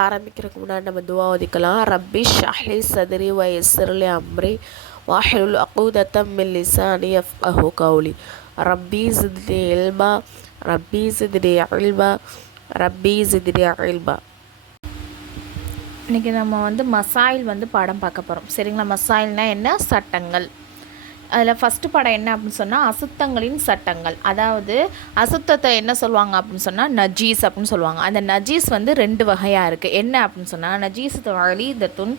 ஆரம்பிக்கிறதுக்கு முன்னாடி நம்ம துவா ஓதிக்கலாம். ரப்பி ஷ்ரஹ்லி சத்ரி வயஸ்ஸிர்லி அம்ரி வஹ்லுல் உக்தத்தம் மின் லிசானி யஃப்கஹு கௌலி. ரப்பி ஸித்னி இல்மா ரப்பி ஸித்னி இல்மா ரப்பி ஸித்னி இல்மா. இன்றைக்கி நம்ம மசாயில் பாடம் பார்க்க போகிறோம். சரிங்களா? மசாயில்னால் என்ன? சட்டங்கள். அதில் ஃபஸ்ட்டு படம் என்ன அப்படின்னு சொன்னால் அசுத்தங்களின் சட்டங்கள். அதாவது அசுத்தத்தை என்ன சொல்லுவாங்க அப்படின்னு சொன்னால் நஜீஸ் அப்படின்னு சொல்லுவாங்க. அந்த நஜீஸ் ரெண்டு வகையாக இருக்குது. என்ன அப்படின்னு சொன்னால் நஜீஸ் வலீதத்துன்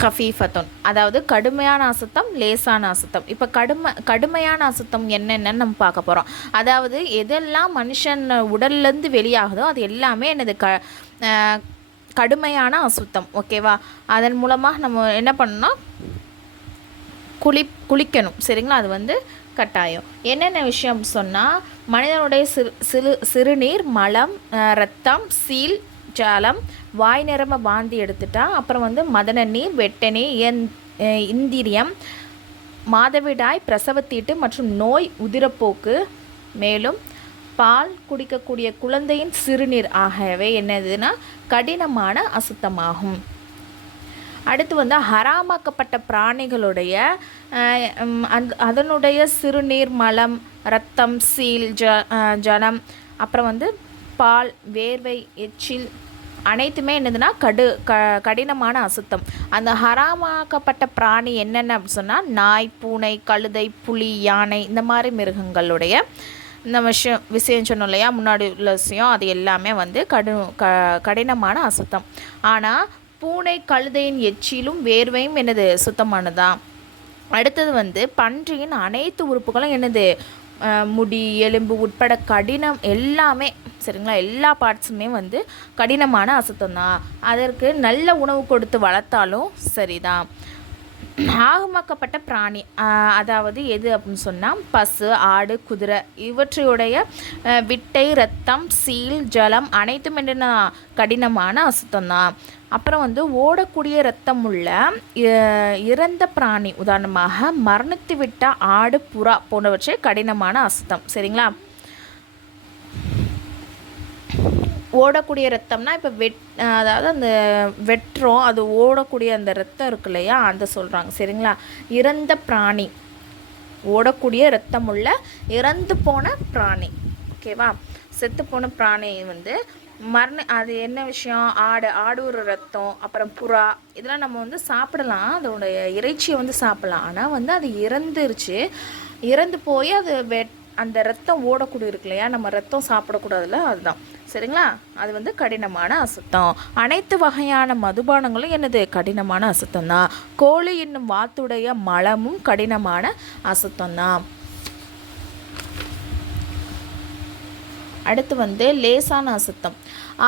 ஹஃபீஃபத்துன், அதாவது கடுமையான அசுத்தம், லேசான அசுத்தம். இப்போ கடுமையான அசுத்தம் என்னென்னு நம்ம பார்க்க போகிறோம். அதாவது எதெல்லாம் மனுஷன் உடல்லேருந்து வெளியாகுதோ அது எல்லாமே என்னது கடுமையான அசுத்தம். ஓகேவா? அதன் மூலமாக நம்ம என்ன பண்ணணும், குளிக்கணும். சரிங்களா? அது கட்டாயம். என்னென்ன விஷயம் சொன்னால் மனிதனுடைய சிறுநீர், மலம், ரத்தம், சீல், ஜலம், வாய் நிரம்ப வாந்தி எடுத்துட்டா, அப்புறம் மதன நீர், வெட்டநீர், இந்திரியம், மாதவிடாய், பிரசவத்தீட்டு மற்றும் நோய், உதிரப்போக்கு, மேலும் பால் குடிக்கக்கூடிய குழந்தையின் சிறுநீர் ஆகியவை என்னதுன்னா கடினமான அசுத்தமாகும். அடுத்து ஹராமாக்கப்பட்ட பிராணிகளுடைய அதனுடைய சிறுநீர், மலம், இரத்தம், சீல், ஜலம், அப்புறம் பால், வேர்வை, எச்சில் அனைத்துமே என்னதுன்னா கடினமான அசுத்தம். அந்த ஹராமாக்கப்பட்ட பிராணி என்னென்ன அப்படின்னு சொன்னால் நாய், பூனை, கழுதை, புலி, யானை, இந்த மாதிரி மிருகங்களுடைய இந்த விஷயம் சொன்னோம் இல்லையா, முன்னாடி உள்ள விஷயம், அது எல்லாமே கடினமான அசுத்தம். ஆனால் பூனை, கழுதையின் எச்சிலும் வேர்வையும் என்னது சுத்தமானதான். அடுத்தது பன்றியின் அனைத்து உறுப்புகளும் என்னது முடி, எலும்பு உட்பட கடினம் எல்லாமே. சரிங்களா? எல்லா பார்ட்ஸுமே கடினமான அசுத்தம் தான். அதற்கு நல்ல உணவு கொடுத்து வளர்த்தாலும் சரிதான். ஆகமாக்கப்பட்ட பிராணி அதாவது எது அப்படின்னு சொன்னால் பசு, ஆடு, குதிரை இவற்றையுடைய விட்டை, ரத்தம், சீல், ஜலம் அனைத்தும் என்னென்ன கடினமான அசுத்தம் தான். அப்புறம் ஓடக்கூடிய ரத்தம் உள்ள இறந்த பிராணி, உதாரணமாக மரணித்து விட்ட ஆடு, புறா போன்றவற்றை கடினமான அசுத்தம். சரிங்களா? ஓடக்கூடிய ரத்தம்னா இப்போ அதாவது அந்த வெட்டுறோம், அது ஓடக்கூடிய அந்த ரத்தம் இருக்கு இல்லையா, அந்த சொல்கிறாங்க. சரிங்களா? இறந்த பிராணி, ஓடக்கூடிய ரத்தம் உள்ள இறந்து போன பிராணி. ஓகேவா? செத்து போன பிராணி அது என்ன விஷயம், ஆடு ஒரு ரத்தம், அப்புறம் புறா, இதெல்லாம் நம்ம சாப்பிடலாம், அதோடைய இறைச்சியை சாப்பிடலாம். ஆனால் அது இறந்து போய் அது அந்த ரத்தம் ஓடக்கூடிய இருக்கு இல்லையா, நம்ம ரத்தம் சாப்பிடக்கூடாதுல்ல, அதுதான். சரிங்களா? அது கடினமான அசுத்தம். அனைத்து வகையான மதுபானங்களும் என்னது கடினமான அசுத்தம் தான். கோழி என்னும் வாத்துடைய மலமும் கடினமான அசுத்தம் தான். அடுத்து லேசான அசுத்தம்.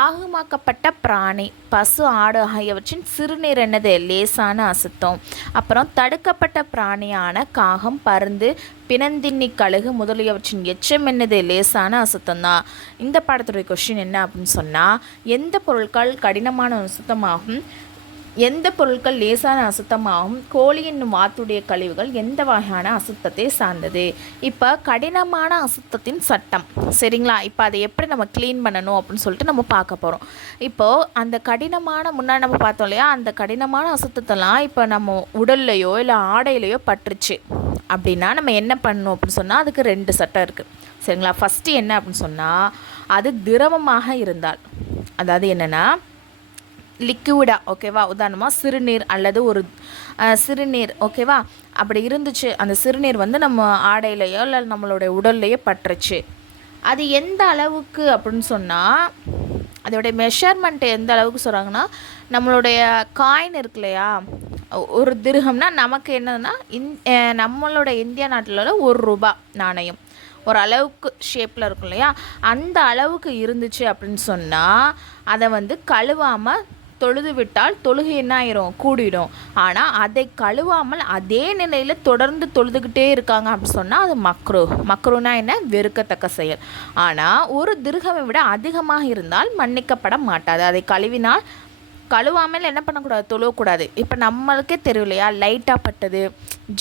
ஆகமாக்கப்பட்ட பிராணி, பசு, ஆடு ஆகியவற்றின் சிறுநீர் என்னது லேசான அசுத்தம். அப்புறம் தடுக்கப்பட்ட பிராணியான காகம், பருந்து, பிணந்தின்னி, கழுகு முதலியவற்றின் எச்சம் என்னது லேசான அசுத்தம் தான். இந்த பாடத்துடைய கொஸ்டின் என்ன அப்படின்னு சொன்னால் எந்த பொருட்கள் கடினமான அசுத்தமாகும், எந்த பொருட்கள் லேசான அசுத்தமாகும், கோழி என்னும் வாத்துடைய கழிவுகள் எந்த வகையான அசுத்தத்தை சார்ந்தது. இப்போ கடினமான அசுத்தத்தின் சட்டம். சரிங்களா? இப்போ அதை எப்படி நம்ம க்ளீன் பண்ணணும் அப்படின்னு சொல்லிட்டு நம்ம பார்க்க போகிறோம். இப்போது அந்த முன்னாடி நம்ம பார்த்தோம் இல்லையா, அந்த கடினமான அசுத்தத்தெல்லாம் இப்போ நம்ம உடல்லையோ இல்லை ஆடையிலையோ பட்டுருச்சு அப்படின்னா நம்ம என்ன பண்ணணும் அப்படின்னு சொன்னால் அதுக்கு 2 சட்டம் இருக்குது. சரிங்களா? ஃபஸ்ட்டு என்ன அப்படின்னு சொன்னால் அது திரவமாக இருந்தால், அதாவது என்னென்னா லிக்விடா, ஓகேவா, உதாரணமாக சிறுநீர் அல்லது ஒரு சிறுநீர், ஓகேவா, அப்படி இருந்துச்சு, அந்த சிறுநீர் நம்ம ஆடையிலையோ இல்லை நம்மளுடைய உடல்லையோ பட்டுருச்சு, அது எந்த அளவுக்கு அப்படின்னு சொன்னால் அதோடைய மெஷர்மெண்ட் எந்த அளவுக்கு சொல்கிறாங்கன்னா, நம்மளுடைய காயின் இருக்கு இல்லையா, ஒரு திரகம்னா நமக்கு என்னதுன்னா நம்மளோட இந்தியா நாட்டில் உள்ள ₹1 நாணயம் ஒரு அளவுக்கு ஷேப்பில் இருக்கும் இல்லையா, அந்த அளவுக்கு இருந்துச்சு அப்படின்னு சொன்னால் அதை கழுவாமல் தொழுது விட்டால் தொழுகை என்ன ஆயிரும், கூடிடும். ஆனால் அதை கழுவாமல் அதே நிலையில் தொடர்ந்து தொழுதுகிட்டே இருக்காங்க அப்படின்னு சொன்னால் அது மக்ரூனா என்ன, வெறுக்கத்தக்க செயல். ஆனால் ஒரு திர்ஹமை விட அதிகமாக இருந்தால் மன்னிக்கப்பட மாட்டாது. அதை கழுவாமல் என்ன பண்ணக்கூடாது, தொழுவக்கூடாது. இப்போ நம்மளுக்கே தெரியும் இல்லையா, லைட்டாக பட்டது,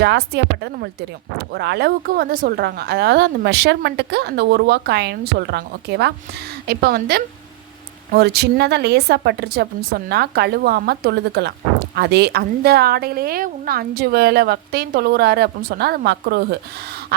ஜாஸ்தியாக பட்டது நம்மளுக்கு தெரியும். ஒரு அளவுக்கு சொல்கிறாங்க, அதாவது அந்த மெஷர்மெண்ட்டுக்கு அந்த ₹1 காயின்னு சொல்கிறாங்க. ஓகேவா? இப்போ ஒரு சின்னதாக லேசாக பட்டுருச்சு அப்படின்னு சொன்னால் கழுவாமல் தொழுதுக்கலாம். அதே அந்த ஆடையிலேயே இன்னும் 5 வேளை வக்தையும் தொழுகிறாரு அப்படின்னு சொன்னால் அது மக்ரூஹு.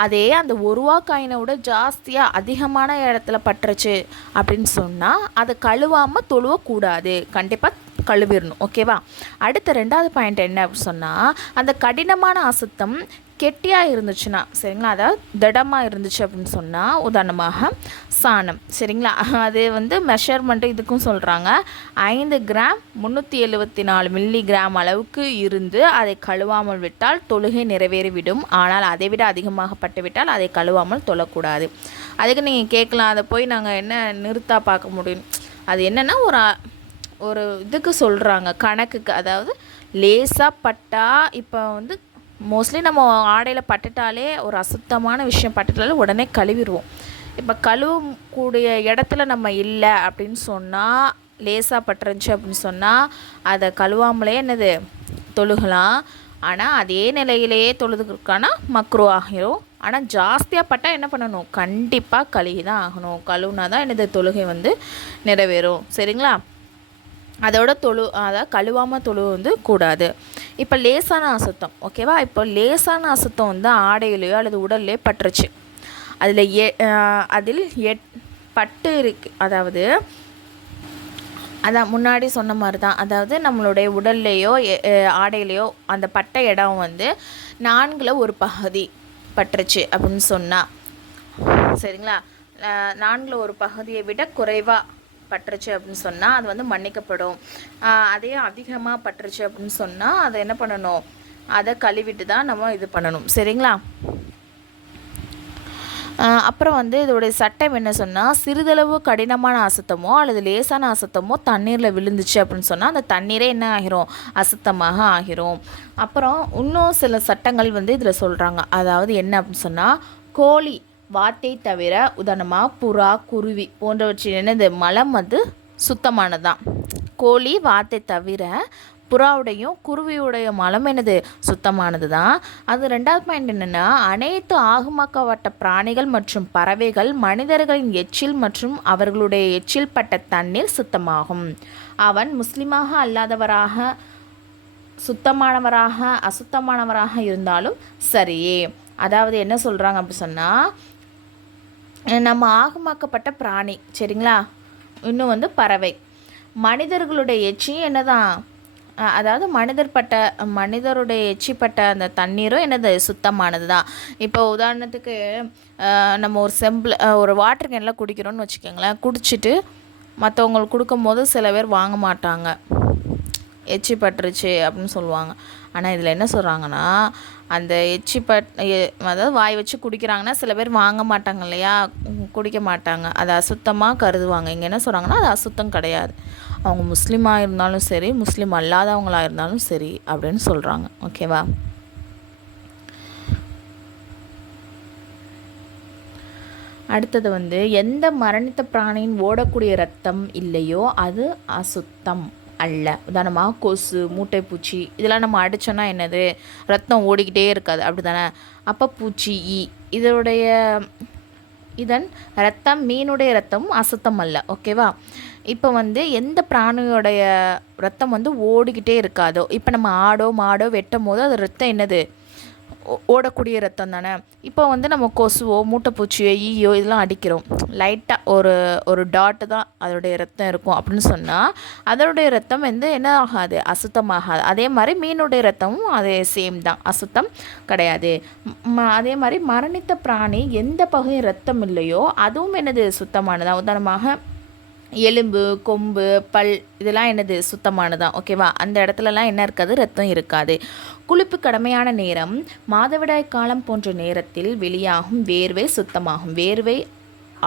அதே அந்த 1 ரூபா காயினை விட ஜாஸ்தியாக அதிகமான இடத்துல பட்டுருச்சு அப்படின்னு சொன்னால் அதை கழுவாமல் தொழுவக்கூடாது, கண்டிப்பாக கழுவிடணும். ஓகேவா? அடுத்த 2வது பாயிண்ட் என்ன அப்படின்னு சொன்னால், அந்த கடினமான அசுத்தம் கெட்டியாக இருந்துச்சுன்னா, சரிங்களா, அதாவது திடமாக இருந்துச்சு அப்படின்னு சொன்னால், உதாரணமாக சாணம், சரிங்களா, அது மெஷர்மெண்ட்டு இதுக்கும் சொல்கிறாங்க. 5 கிராம் 374 மில்லிகிராம் அளவுக்கு இருந்து அதை கழுவாமல் விட்டால் தொழுகை நிறைவேறிவிடும். ஆனால் அதை விட அதிகமாக பட்டுவிட்டால் அதை கழுவாமல் தொழக்கூடாது. அதுக்கு நீங்கள் கேட்கலாம், அதை போய் நாங்கள் என்ன நிறுத்தா பார்க்க முடியும்? அது என்னென்னா ஒரு இதுக்கு சொல்கிறாங்க, கணக்குக்கு. அதாவது லேசாக பட்டா, இப்போ மோஸ்ட்லி நம்ம ஆடையில் பட்டுட்டாலே, ஒரு அசுத்தமான விஷயம் பட்டுட்டாலே உடனே கழுவிடுவோம். இப்போ கழுவக்கூடிய இடத்துல நம்ம இல்லை அப்படின்னு சொன்னால், லேசாக பட்டுருந்துச்சு அப்படின்னு சொன்னால் அதை கழுவாமலே தொழுகலாம். ஆனால் அதே நிலையிலேயே தொழுதுக்கான மக்ரூ ஆகிரும். ஆனால் ஜாஸ்தியாக பட்டால் என்ன பண்ணணும்? கண்டிப்பாக கழுவி தான் ஆகணும். கழுவுனா தான் தொழுகை நிறைவேறும். சரிங்களா? அதோட அதாவது கழுவாமல் தொழு கூடாது. இப்போ லேசான அசுத்தம், ஓகேவா? இப்போ லேசான அசுத்தம் ஆடையிலையோ அல்லது உடல்லையோ பட்டுருச்சு. அதில் பட்டு இருக்கு, அதாவது அதான் முன்னாடி சொன்ன மாதிரி தான். அதாவது நம்மளுடைய உடல்லையோ ஆடையிலையோ அந்த பட்ட இடம் 4ல் ஒரு பகுதி பட்டுருச்சு அப்படின்னு சொன்னால், சரிங்களா, 4ல் ஒரு பகுதியை விட குறைவாக பட்டுருச்சு அப்படின்னு சொன்னால் அது மன்னிக்கப்படும். அதே அதிகமாக பட்டுருச்சு அப்படின்னு சொன்னால் அதை என்ன பண்ணணும்? அதை கழுவிட்டு தான் நம்ம இது பண்ணணும். சரிங்களா? அப்புறம் இதோடைய சட்டம் என்ன சொன்னால், சிறிதளவு கடினமான அசுத்தமோ அல்லது லேசான அசுத்தமோ தண்ணீரில் விழுந்துச்சு அப்படின்னு சொன்னால் அந்த தண்ணீரே என்ன ஆகிரும்? அசுத்தமாக ஆகிரும். அப்புறம் இன்னும் சில சட்டங்கள் இதில் சொல்கிறாங்க. அதாவது என்ன அப்படின்னு சொன்னால், கோழி வாத்தை தவிர, உதாரணமாக புறா, குருவி போன்றவற்றின் மலம் சுத்தமானதான். கோழி வாத்தை தவிர புறாவுடையும் குருவியுடைய மலம் சுத்தமானது தான். அது 2வது பாயிண்ட் என்னென்னா, அனைத்து ஆகுமாக்கப்பட்ட பிராணிகள் மற்றும் பறவைகள் மனிதர்களின் எச்சில் மற்றும் அவர்களுடைய எச்சில் பட்ட தண்ணீர் சுத்தமாகும். அவன் முஸ்லிமாக அல்லாதவராக, சுத்தமானவராக, அசுத்தமானவராக இருந்தாலும் சரியே. அதாவது என்ன சொல்கிறாங்க அப்படி சொன்னால், நம்ம ஆகமாக்கப்பட்ட பிராணி, சரிங்களா, இன்னும் பறவை, மனிதர்களுடைய எச்சியும் என்னதான், அதாவது மனிதருடைய எச்சிப்பட்ட அந்த தண்ணீரும் சுத்தமானது தான். இப்போ உதாரணத்துக்கு நம்ம ஒரு செம்பில் ஒரு வாட்டர் கேனில் குடிக்கிறோன்னு வச்சுக்கோங்களேன். குடிச்சிட்டு மற்றவங்களுக்கு கொடுக்கும்போது சில பேர் வாங்க மாட்டாங்க, எச்சி பட்டுருச்சு அப்படின்னு சொல்லுவாங்க. ஆனால் இதில் என்ன சொல்கிறாங்கன்னா, அந்த அதாவது வாய் வச்சு குடிக்கிறாங்கன்னா சில பேர் வாங்க மாட்டாங்க இல்லையா, குடிக்க மாட்டாங்க, அது அசுத்தமாக கருதுவாங்க. இங்கே என்ன சொல்கிறாங்கன்னா, அது அசுத்தம் கிடையாது, அவங்க முஸ்லீமாக இருந்தாலும் சரி, முஸ்லீம் அல்லாதவங்களாக இருந்தாலும் சரி அப்படின்னு சொல்கிறாங்க. ஓகேவா? அடுத்தது எந்த மரணித்த பிராணியின் ஓடக்கூடிய ரத்தம் இல்லையோ அது அசுத்தம் அல்ல. உதாரணமாக கொசு, மூட்டைப்பூச்சி இதெல்லாம் நம்ம அடித்தோன்னா என்னது? ரத்தம் ஓடிக்கிட்டே இருக்காது, அப்படி தானே? அப்போ பூச்சி, இதன் ரத்தம், மீனுடைய ரத்தம் அசுத்தம் அல்ல. ஓகேவா? இப்போ எந்த பிராணியோடைய ரத்தம் ஓடிக்கிட்டே இருக்காதோ, இப்போ நம்ம ஆடோ மாடோ வெட்டும் போது அது ரத்தம் என்னது? ஓடக்கூடிய ரத்தம் தானே. இப்போ நம்ம கொசுவோ மூட்டைப்பூச்சியோ ஈயோ இதெல்லாம் அடிக்கிறோம், லைட்டாக ஒரு டாட்டு தான் அதோடைய ரத்தம் இருக்கும் அப்படின்னு சொன்னால் அதோடைய ரத்தம் என்ன ஆகாது? அசுத்தமாகாது. அதே மாதிரி மீனுடைய ரத்தமும் அதே சேம் தான், அசுத்தம் கிடையாது. அதே மாதிரி மரணித்த பிராணி எந்த பகுதியும் ரத்தம் இல்லையோ அதுவும் சுத்தமானதான். உதாரணமாக எலும்பு, கொம்பு, பல் இதெல்லாம் சுத்தமானதான். ஓகேவா? அந்த இடத்துலலாம் என்ன இருக்காது? ரத்தம் இருக்காது. குளிப்பு கடமையான நேரம், மாதவிடாய் காலம் போன்ற நேரத்தில் வெளியாகும் வேர்வை சுத்தமாகும். வேர்வை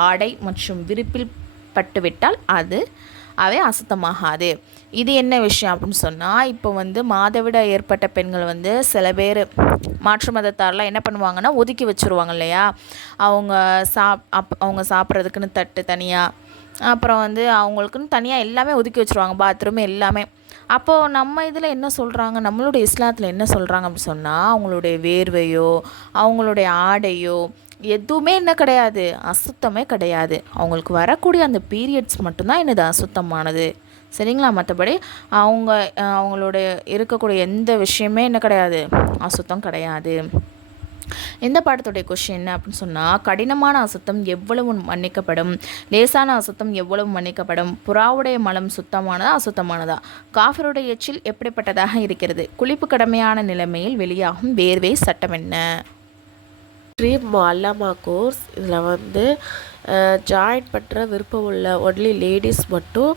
ஆடை மற்றும் விரிப்பில் பட்டுவிட்டால் அவை அசுத்தமாகாது. இது என்ன விஷயம் அப்படின்னு சொன்னால், இப்போ மாதவிடாய் ஏற்பட்ட பெண்கள் சில பேர் மாற்று மதத்தாரெலாம் என்ன பண்ணுவாங்கன்னா ஒதுக்கி வச்சுருவாங்க இல்லையா, அவங்க சாப்பிட்றதுக்குன்னு தட்டு தனியாக, அப்புறம் அவங்களுக்குன்னு தனியாக எல்லாமே ஒதுக்கி வச்சுருவாங்க, பாத்ரூம் எல்லாமே. அப்போது நம்ம இதில் என்ன சொல்கிறாங்க, நம்மளுடைய இஸ்லாத்தில் என்ன சொல்கிறாங்க அப்படின்னு சொன்னால், அவங்களுடைய வேர்வையோ அவங்களுடைய ஆடையோ எதுவுமே என்ன கிடையாது, அசுத்தமே கிடையாது. அவங்களுக்கு வரக்கூடிய அந்த பீரியட்ஸ் மட்டும்தான் என்னது அசுத்தமானது. சரிங்களா? மற்றபடி அவங்க அவங்களோட இருக்கக்கூடிய எந்த விஷயமே என்ன கிடையாது, அசுத்தம் கிடையாது. இந்த பாடத்துடைய கொஷின் என்ன அப்படின்னு சொன்னால், கடினமான அசுத்தம் எவ்வளவு மன்னிக்கப்படும், லேசான அசுத்தம் எவ்வளவு மன்னிக்கப்படும், புறாவுடைய மலம் சுத்தமானதா அசுத்தமானதா, காஃபிருடைய எச்சில் எப்படிப்பட்டதாக இருக்கிறது, குளிப்பு கடமையான நிலைமையில் வெளியாகும் வேர்வை சட்டம் என்ன? ட்ரீம் மொல்லமா கோர்ஸ் இதில் வந்து ஜாயின் பண்ணுற விருப்பம் உள்ள ஒன்லி லேடிஸ் மட்டும்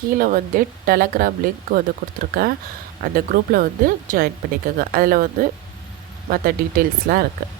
கீழே வந்து டெலகிராம் லிங்க் வந்து கொடுத்துருக்கேன். அந்த குரூப்பில் வந்து ஜாயின் பண்ணிக்கோங்க. அதில் வந்து மற்ற டீட்டெயில்ஸ்லாம் இருக்குது.